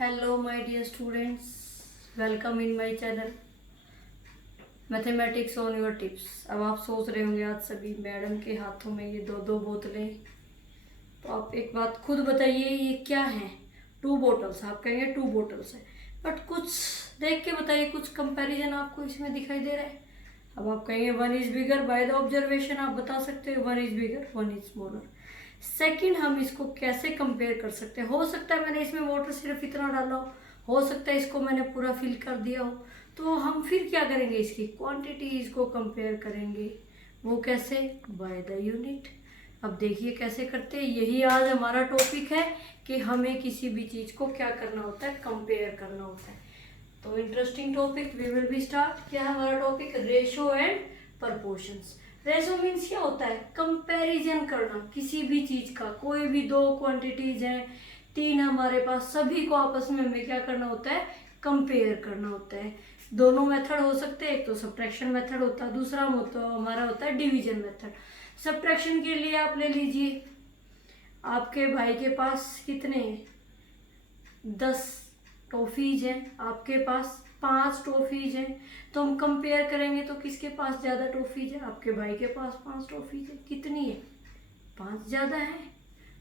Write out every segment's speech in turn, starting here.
Hello my dear students, welcome in my channel mathematics on your tips. अब आप सोच रहे होंगे आज सभी मैडम के हाथों में ये दो दो बोतलें, तो आप एक बात खुद बताइए ये क्या है। 2 बोटल्स, आप कहेंगे 2 बोटल्स है, बट कुछ देख के बताइए, कुछ कंपैरिजन आपको इसमें दिखाई दे रहा है। अब आप कहेंगे one is bigger, by the observation आप बता सकते हो one is bigger one is smaller. Second, हम इसको कैसे कंपेयर कर सकते हैं। हो सकता है मैंने इसमें वाटर सिर्फ इतना डाला हो सकता है इसको मैंने पूरा फिल कर दिया हो, तो हम फिर क्या करेंगे, इसकी क्वांटिटी इसको कंपेयर करेंगे। वो कैसे? By the unit. अब देखिए कैसे करते हैं, यही आज हमारा टॉपिक है कि हमें किसी भी चीज़ को क्या करना होता है, कंपेयर करना होता है। तो interesting topic, we will be start. क्या है हमारा टॉपिक? Ratio and proportions. Ratio means क्या होता है? कंपैरिजन करना किसी भी चीज का। कोई भी दो क्वांटिटीज हैं, 3 हमारे पास, सभी को आपस में हमें क्या करना होता है? कंपेयर करना होता है। दोनों मेथड हो सकते हैं, एक तो सब्ट्रैक्शन मेथड होता है, दूसरा हमारा होता है डिवीजन मेथड। सब्ट्रैक्शन के लिए आप ले लीजिए, आपके भाई के पास कितने हैं? 10 टॉफीज हैं, आपके पास 5 टॉफीज हैं, तो हम कंपेयर करेंगे तो किसके पास ज़्यादा टॉफीज है? आपके भाई के पास 5 टॉफीज है। कितनी है? 5 ज़्यादा है।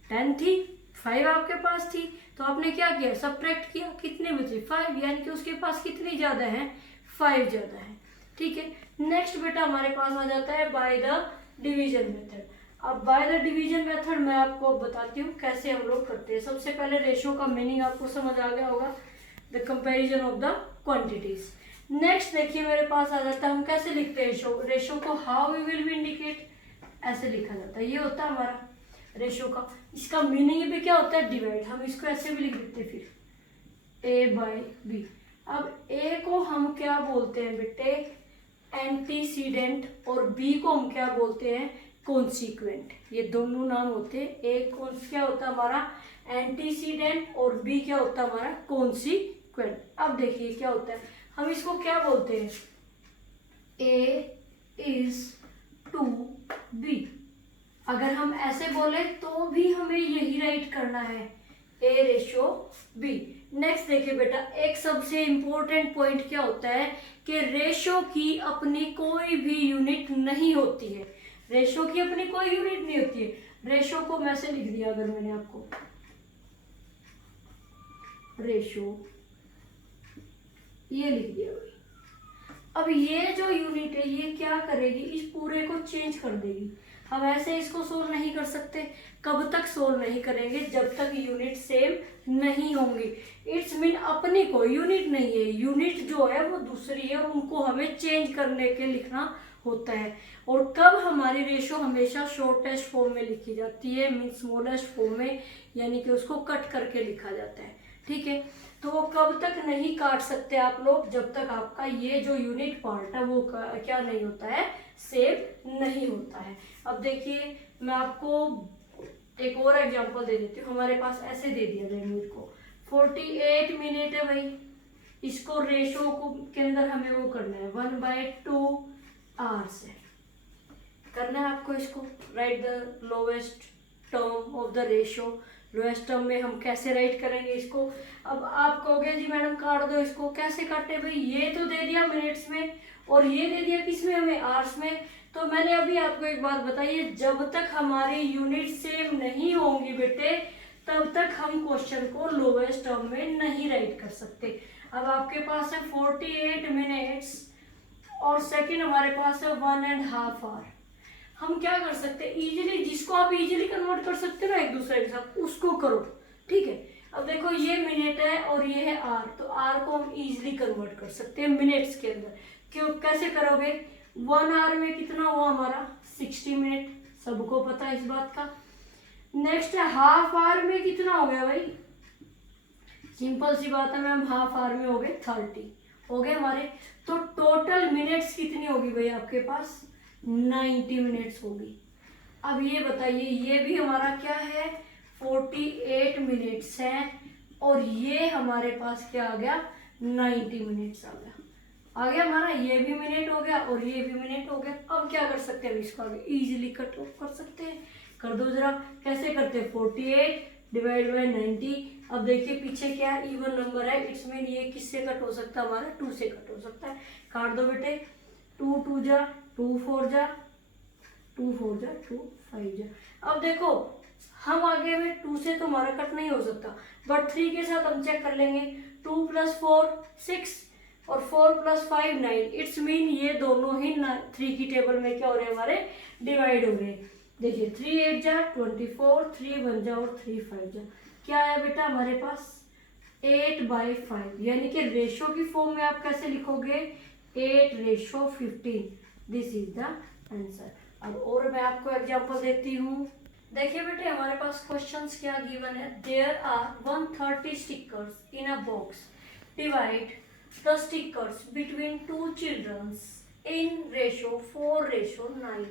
10 थी, 5 आपके पास थी, तो आपने क्या किया? सब्ट्रैक्ट किया, कितने बचे? 5, यानी कि उसके पास कितनी ज़्यादा है? 5 ज़्यादा है। ठीक है। नेक्स्ट बेटा हमारे पास आ जाता है बाय द डिवीजन मेथड। अब बाय द डिवीजन मेथड मैं आपको बताती हूँ कैसे हम लोग करते हैं। सबसे पहले रेशो का मीनिंग आपको समझ आ गया होगा, the comparison of the quantities. Next देखिए मेरे पास आ जाता है, हम कैसे लिखते हैं रेशो। रेशो को how we will be indicate, ऐसे लिखा जाता है। ये होता है हमारा रेशो का। इसका मीनिंग भी क्या होता है? डिवाइड। हम इसको ऐसे भी लिख देते हैं फिर, ए बाय बी। अब ए को हम क्या बोलते हैं बेटे? एंटीसीडेंट, और बी को हम क्या बोलते हैं? कॉन्सिक्वेंट। ये दोनों नाम होते हैं। ए क्या होता है हमारा? एंटीसीडेंट, और बी क्या होता है हमारा? कॉन्सिक्वेंट। अब देखिए क्या होता है, हम इसको क्या बोलते हैं? ए इज टू बी। अगर हम ऐसे बोले तो भी हमें यही राइट करना है, ए रेशो बी। नेक्स्ट देखिए बेटा, एक सबसे इंपॉर्टेंट पॉइंट क्या होता है कि रेशो की अपनी कोई भी यूनिट नहीं होती है। रेशो की अपनी कोई यूनिट नहीं होती है। रेशो को मैं से लिख दिया, अगर मैंने आपको रेशो ये लिख दिया, अब ये जो यूनिट है ये क्या करेगी? इस पूरे को चेंज कर देगी। हम ऐसे इसको सोल्व नहीं कर सकते। कब तक सोल्व नहीं करेंगे? जब तक यूनिट सेम नहीं होंगी। इट्स मीन अपनी कोई यूनिट नहीं है, यूनिट जो है वो दूसरी है, उनको हमें चेंज करने के लिखना होता है। और कब हमारी रेशो हमेशा शॉर्टेस्ट फॉर्म में लिखी जाती है, मीन स्मॉलेस्ट फॉर्म में, यानी कि उसको कट करके लिखा जाता है। ठीक है। तो वो कब तक नहीं काट सकते आप लोग? जब तक आपका ये जो यूनिट पार्ट है वो क्या नहीं होता है? सेव नहीं होता है। अब देखिए मैं आपको एक और एग्जांपल दे देती हूँ। हमारे पास ऐसे दे दिया लिमिट को 48 मिनट है भाई, इसको रेशो को के अंदर हमें वो करना है 1/2 आवर्स है करना है आपको। इसको right the lowest term of the ratio. Lowest term में हम कैसे राइट करेंगे इसको? अब आप कहोगे जी मैडम काट दो इसको, कैसे काटे भाई? ये तो दे दिया मिनट्स में, और ये दे दिया किस में हमें? आवर्स में। तो मैंने अभी आपको एक बात बताई है, जब तक हमारी यूनिट सेम नहीं होंगी बेटे, तब तक हम क्वेश्चन को लोएस्ट टर्म में नहीं राइट कर सकते। अब आपके पास है 48 मिनट्स, और सेकेंड हमारे पास है 1.5 आवर। हम क्या कर सकते हैं? इजीली, जिसको आप इजीली कन्वर्ट कर सकते हो ना एक दूसरे के साथ, उसको करो। ठीक है। अब देखो ये मिनट है और ये है आर, तो आर को हम इजीली कन्वर्ट कर सकते हैं मिनट्स के अंदर। क्यों? कैसे करोगे? 1 आवर में कितना हुआ हमारा? 60 मिनट, सबको पता है इस बात का। नेक्स्ट है हाफ आवर में कितना हो गया भाई? सिंपल सी बात है मैम, हाफ आवर में हो गए 30 हो गए हमारे। तो टोटल मिनट्स कितनी होगी भाई आपके पास? 90 मिनट्स होगी। अब ये बताइए, ये भी हमारा क्या है? 48 मिनट्स है, और ये हमारे पास क्या आ गया? 90 मिनट्स आ गया हमारा। ये भी मिनट हो गया और ये भी मिनट हो गया। अब क्या कर सकते हैं? इसको आगे इजीली कट ऑफ कर सकते हैं। कर दो जरा, कैसे करते हैं? 48 डिवाइड बाई 90, अब देखिए पीछे क्या है, इवन नंबर है, इट्स मीन ये किससे कट हो सकता है, हमारा 2 से कट हो सकता है। काट दो बेटे, 2 2 जा 2 4 जा 2 4 जा 2 5 जा। अब देखो हम आगे में 2 से तो हमारा कट नहीं हो सकता, बट 3 के साथ हम चेक कर लेंगे। 2 + 4 6 और 4 + 5 9, इट्स मीन ये दोनों ही 3 की टेबल में क्या हो रहे हैं, हमारे डिवाइड हो रहे हैं। देखिए 3 8 जा 24, 3 1 जा और 3 5 जा। क्या आया बेटा हमारे पास 8/5, यानी कि रेशो की फॉर्म में आप कैसे लिखोगे 8:15। This is the answer. अब और मैं आपको एग्जांपल देती हूँ। देखिए बेटे हमारे पास क्वेश्चंस क्या गिवन है। There are 130 stickers in a box, divide the stickers between 2 childrens in ratio 4:9।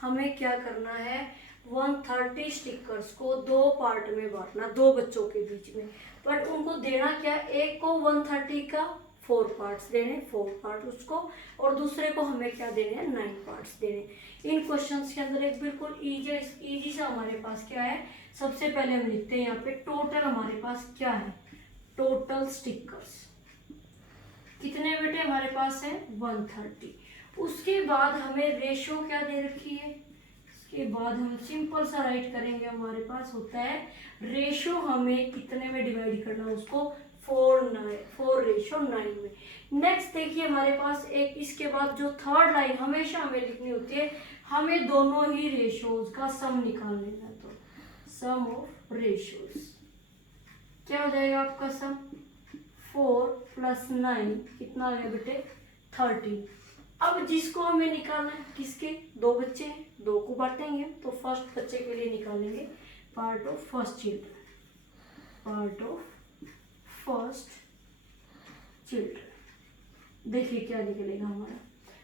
हमें क्या करना है, 130 स्टिकर्स को 2 पार्ट में बांटना, 2 बच्चों के बीच में, बट उनको देना क्या, एक को 130 का 4 पार्ट्स देने, 4 पार्ट उसको, और दूसरे को हमें क्या देने हैं, 9 पार्ट्स देने। इन क्वेश्चंस के अंदर एक बिल्कुल इजी सा हमारे पास क्या है, सबसे पहले हम लिखते हैं यहाँ पे टोटल हमारे पास क्या है, टोटल स्टिकर्स कितने बेटे हमारे पास है 130। उसके बाद हमें रेशो क्या दे रखी है, इसके बाद हम सिंपल सा राइट करेंगे, हमारे पास होता है रेशो हमें कितने में डिवाइड करना है उसको 4:9 में। नेक्स्ट देखिए हमारे पास एक इसके बाद जो थर्ड लाइन हमेशा हमें लिखनी होती है, हमें दोनों ही रेशोज का सम निकाल लेना है। तो सम ऑफ रेशोज क्या हो जाएगा आपका सम, 4 + 9 कितना आ गया बेटे 13। अब जिसको हमें निकालना है, किसके, 2 बच्चे हैं, 2 को बांटेंगे, तो फर्स्ट बच्चे के लिए निकालेंगे part of first children, part of first children. देखिए क्या निकलेगा हमारा।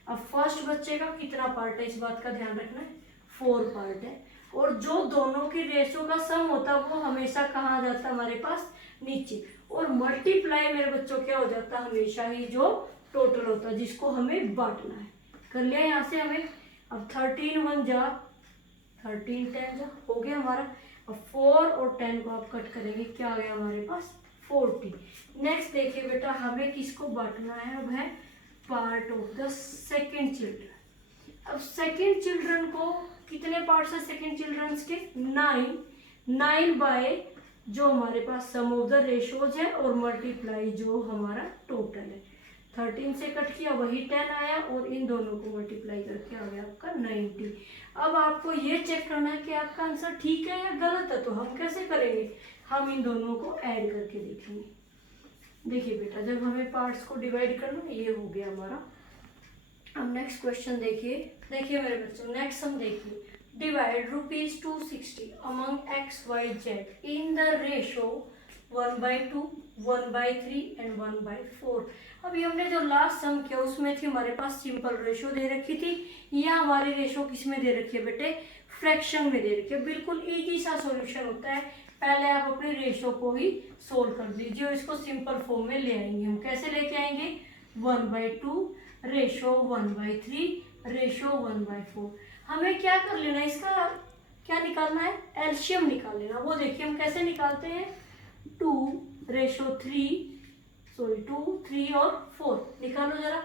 अब फर्स्ट बच्चे का कितना पार्ट है, इस बात का ध्यान रखना है, 4 पार्ट है, और जो दोनों की रेशो का सम होता है वो हमेशा कहाँ आ जाता है हमारे पास, नीचे, और मल्टीप्लाई मेरे बच्चों क्या हो जाता है, हमेशा ही जो टोटल होता है जिसको हमें बांटना है। कर लिया यहाँ से हमें। अब 13 1 जा 13 10 जा हो गया हमारा। अब 4 और 10 को आप कट करेंगे, क्या आ गया हमारे पास 40। नेक्स्ट देखिए बेटा हमें किसको बांटना है, अब है part of the second children. अब सेकेंड चिल्ड्रन को कितने पार्ट्स है सेकेंड चिल्ड्रंस के, 9 बाय जो हमारे पास सम ऑफ द रेशोज है और मल्टीप्लाई जो हमारा टोटल है। 13 से कट किया वही 10 आया, और इन दोनों को मल्टीप्लाई करके आ गया आपका 90। अब आपको ये चेक करना है कि आपका आंसर ठीक है या गलत है, तो हम कैसे करेंगे, हम इन दोनों को ऐड करके देखेंगे। देखिए बेटा जब हमें पार्ट्स को डिवाइड करना, ये हो गया हमारा। अब नेक्स्ट क्वेश्चन देखिए मेरे बच्चों, नेक्स्ट हम देखिए, divide ₹260 among x y z in the ratio 1/2 1/3 and 1/4। अभी हमने जो लास्ट सम किया उसमें थी हमारे पास सिंपल रेशो दे रखी थी, यहाँ हमारी रेशो किस में दे रखी है बेटे, फ्रैक्शन में दे रखी है। बिल्कुल इजी सा सॉल्यूशन होता है, पहले आप अपने रेशो को ही सोल्व कर दीजिए और इसको सिंपल फॉर्म में ले आएंगे। हम कैसे लेके आएंगे, 1/2 रेशो 1/3 रेशो 1/4। हमें क्या कर लेना है, इसका क्या निकालना है, एलसीएम निकाल लेना। वो देखिए हम कैसे निकालते हैं, 2:3 2 3 और 4 निकालो जरा।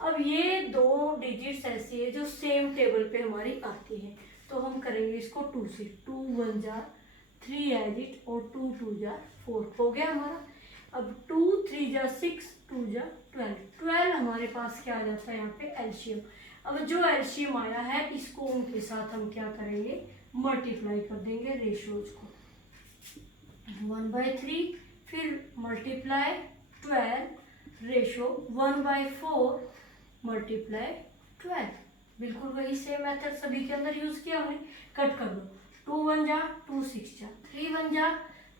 अब ये 2 डिजिट्स ऐसी है जो सेम टेबल पे हमारी आती है, तो हम करेंगे इसको 2 से, 2 1 जा 3 एज इट, और 2 2 जा 4 हो गया हमारा। अब 2 3 जा 6 2 जा 12 हमारे पास क्या आ जाता है यहाँ पे एलसीएम। अब जो एलसीएम आया है इसको उनके साथ हम क्या करेंगे, मल्टीप्लाई कर देंगे रेशियोज को, 1/3 फिर मल्टीप्लाई 12 रेशो 1/4 मल्टीप्लाई 12। बिल्कुल वही सेम मेथड सभी के अंदर यूज किया हमने। कट कर दो, 2 1 जा 2 6 जा 3 1 जा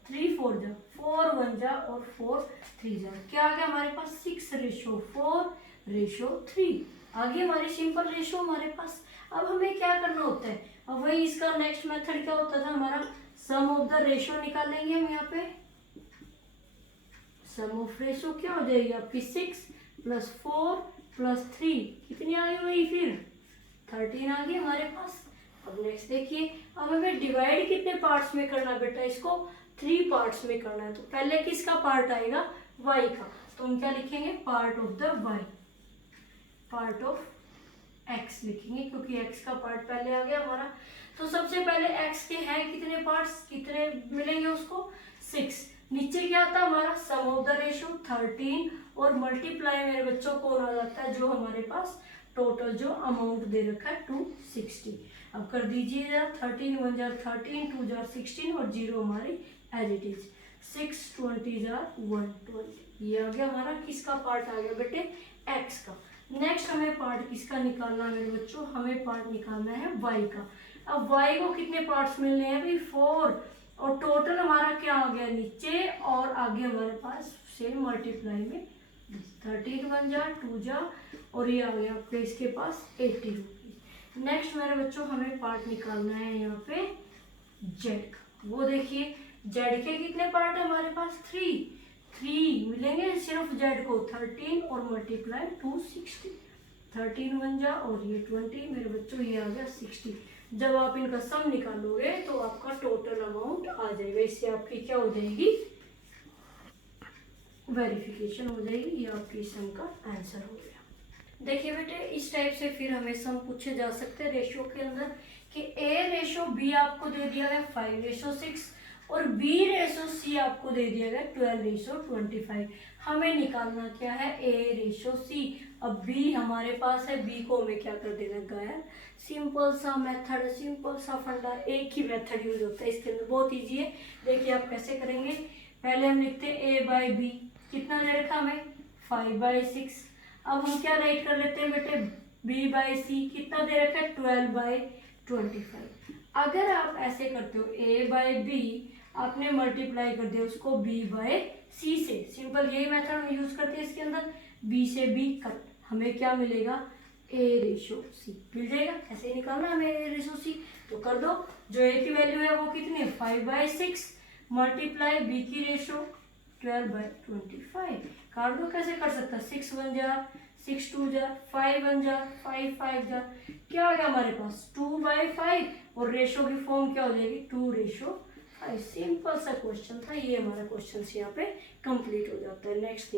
3 4 जा 4 1 जा और 4 3 जा। क्या आ गया हमारे पास, 6:4:3 आ गई हमारी सिंपल रेशो हमारे पास। अब हमें क्या करना होता है, अब वही इसका नेक्स्ट मेथड क्या होता था हमारा, सम ऑफ द रेशो निकालेंगे हम। यहाँ पे सम ऑफ रेशो क्या हो जाएगी आपकी, 6 + 4 + 3 कितनी आ गई, फिर 13 आ गई हमारे पास। अब नेक्स्ट देखिए, अब हमें डिवाइड कितने पार्ट्स में करना बेटा, इसको 3 पार्ट्स में करना है। तो पहले किसका पार्ट आएगा, y का, तो हम क्या लिखेंगे, part of the y, part of x लिखेंगे, क्योंकि x का पार्ट पहले आ गया हमारा। तो सबसे पहले x के हैं कितने पार्ट्स, कितने मिलेंगे उसको, 6। नीचे क्या आता है हमारा, सम ऑफ द रेशो 13 और मल्टीप्लाई मेरे बच्चों कौन आ जाता है, जो हमारे पास टोटल जो अमाउंट दे रखा है 260। अब कर दीजिए जरा, 13 1 जार 13, 2 जार 16 और 0 हमारी एज इट इज, 6 20 जार 120। ये आ गया हमारा किसका पार्ट आ गया बेटे, x का। नेक्स्ट हमें पार्ट किसका निकालना है मेरे बच्चों, हमें पार्ट निकालना है y का। अब y को कितने पार्ट्स मिलने हैं भाई, 4, और टोटल हमारा क्या आ गया नीचे, और आगे हमारे पास सेम मल्टीप्लाई में 13 1 जार 2 जार, और ये आ गया आपके इसके पास 80 रुपीज। नेक्स्ट मेरे बच्चों हमें पार्ट निकालना है यहाँ पे z का। वो देखिए z के कितने पार्ट है हमारे पास, 3 मिलेंगे सिर्फ z को, 13 और मल्टीप्लाई 260, 13 1 जा और ये 20 मेरे बच्चों, ये आ गया 60। जब आप इनका सम निकालोगे तो आपका टोटल अमाउंट आ जाएगा। इससे आपकी क्या हो जाएगी, वेरिफिकेशन हो जाएगी, ये आपकी सम का आंसर हो गया। देखिए बेटे इस टाइप से फिर हमें सम पूछे जा सकते हैं रेशियो के अंदर, कि a रेशो b आपको दे दिया गया 5:6 और b रेशो c आपको दे दिया गया 12:25। हमें निकालना क्या है, a रेशो c। अब b हमारे पास है, b को हमें क्या कर देना गायब। सिंपल सा मेथड, सिंपल सा फंडा, एक ही मेथड यूज होता है इसके अंदर, बहुत ईजी है। देखिए आप कैसे करेंगे, पहले हम लिखते हैं a बाई बी, कितना दे रखा हमें 5/6। अब हम क्या राइट कर लेते हैं बेटे, b बाई सी, कितना दे रखा है 12/25। अगर आप ऐसे करते हो a बाई बी, आपने मल्टीप्लाई कर दिया उसको b बाई सी से, सिंपल यही मेथड हम यूज करते हैं इसके अंदर। b से b कट, हमें क्या मिलेगा, a रेशो c मिल जाएगा। ऐसे ही निकालना हमें a रेशो c, तो कर दो। जो a की वैल्यू है वो कितनी है 5/6 मल्टीप्लाई b की रेशो 12/25। काट दो, कैसे कर सकता है, 6 1 जार 6 2 जार 5 1 जार 5 5 जार, क्या आ गया हमारे पास 2/5, और रेशो की फॉर्म क्या हो जाएगी 2:5। सिंपल सा क्वेश्चन था, ये हमारा क्वेश्चन यहाँ पे कंप्लीट हो जाता है। नेक्स्ट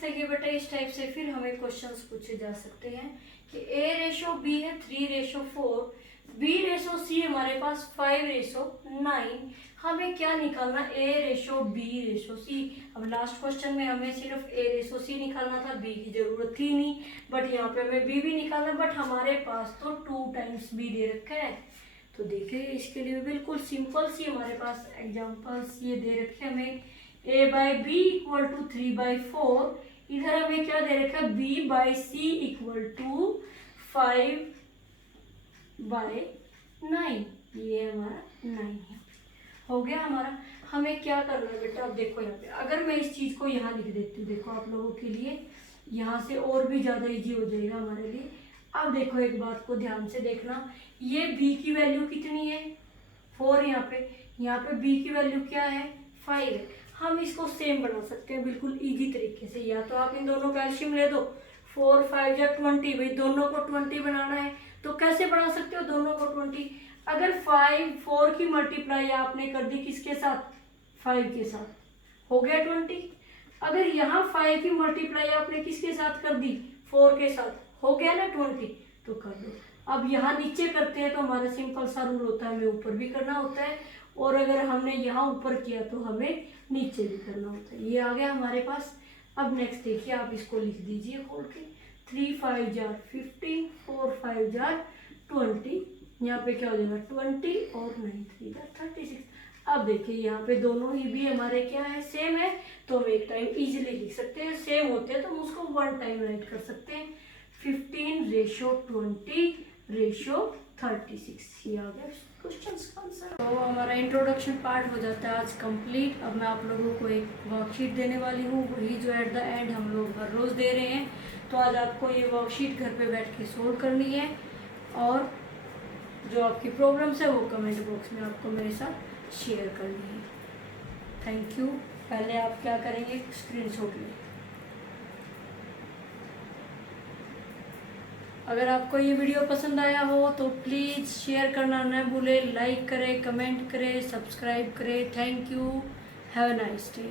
देखिए बेटा, इस टाइप से फिर हमें क्वेश्चंस पूछे जा सकते हैं कि a रेशो b है 3:4, b रेशो c हमारे पास 5:9। हमें क्या निकालना, a ratio b ratio c। अब लास्ट क्वेश्चन में हमें सिर्फ a रेशो c निकालना था, b की जरूरत थी नहीं, बट यहाँ पे हमें b भी निकालना, बट हमारे पास तो 2 टाइम्स b दे रखा है। तो देखिए इसके लिए बिल्कुल सिंपल सी हमारे पास एग्जांपल्स ये दे रखे हमें, a by B equal to 3/4, इधर हमें क्या दे रखा है b by C equal to 5/9, ये हमारा 9 है। हो गया हमारा। हमें क्या करना है बेटा, अब देखो यहाँ पे अगर मैं इस चीज को यहाँ लिख देती हूँ, देखो आप लोगों के लिए यहाँ से और भी ज्यादा इजी हो जाएगा हमारे लिए। अब देखो एक बात को ध्यान से देखना, ये b की वैल्यू कितनी है 4, यहाँ पे b की वैल्यू क्या है 5 है। हम इसको सेम बना सकते हैं बिल्कुल इजी तरीके से, या तो आप इन दोनों का एलसीएम ले दो, 4 5 या 20, भाई दोनों को 20 बनाना है तो कैसे बना सकते हो दोनों को 20। अगर 4 की मल्टीप्लाई आपने कर दी किसके साथ, 5 के साथ, हो गया 20। अगर यहाँ 5 की मल्टीप्लाई आपने किसके साथ कर दी, 4 के साथ, हो गया ना 20, तो कर दो। अब यहाँ नीचे करते हैं तो हमारा सिंपल सा रूल होता है, हमें ऊपर भी करना होता है, और अगर हमने यहाँ ऊपर किया तो हमें नीचे भी करना होता है। ये आ गया हमारे पास। अब नेक्स्ट देखिए, आप इसको लिख दीजिए खोल के, 3 5 जार 15, 4 5 जार 20, यहाँ पे क्या हो जाएगा 20 और 9 3 जार 36। अब देखिए यहाँ पे दोनों ही भी हमारे क्या है, सेम है, तो हम एक टाइम इजीली लिख सकते हैं। सेम होते हैं तो हम उसको 1 टाइम राइट कर सकते हैं, 15:20:36। ये आ गया क्वेश्चन का आंसर। तो हमारा इंट्रोडक्शन पार्ट हो जाता है आज कंप्लीट। अब मैं आप लोगों को एक वर्कशीट देने वाली हूँ, वही जो एट द एंड हम लोग हर रोज़ दे रहे हैं। तो आज आपको ये वर्कशीट घर पे बैठ के सोल्व करनी है, और जो आपकी प्रॉब्लम्स है वो कमेंट बॉक्स में आपको मेरे साथ शेयर करनी है। Thank you. पहले आप क्या करेंगे, स्क्रीनशॉट लें। अगर आपको ये वीडियो पसंद आया हो तो प्लीज़ शेयर करना न भूलें, लाइक करें, कमेंट करें, सब्सक्राइब करें। Thank you. Have a nice day.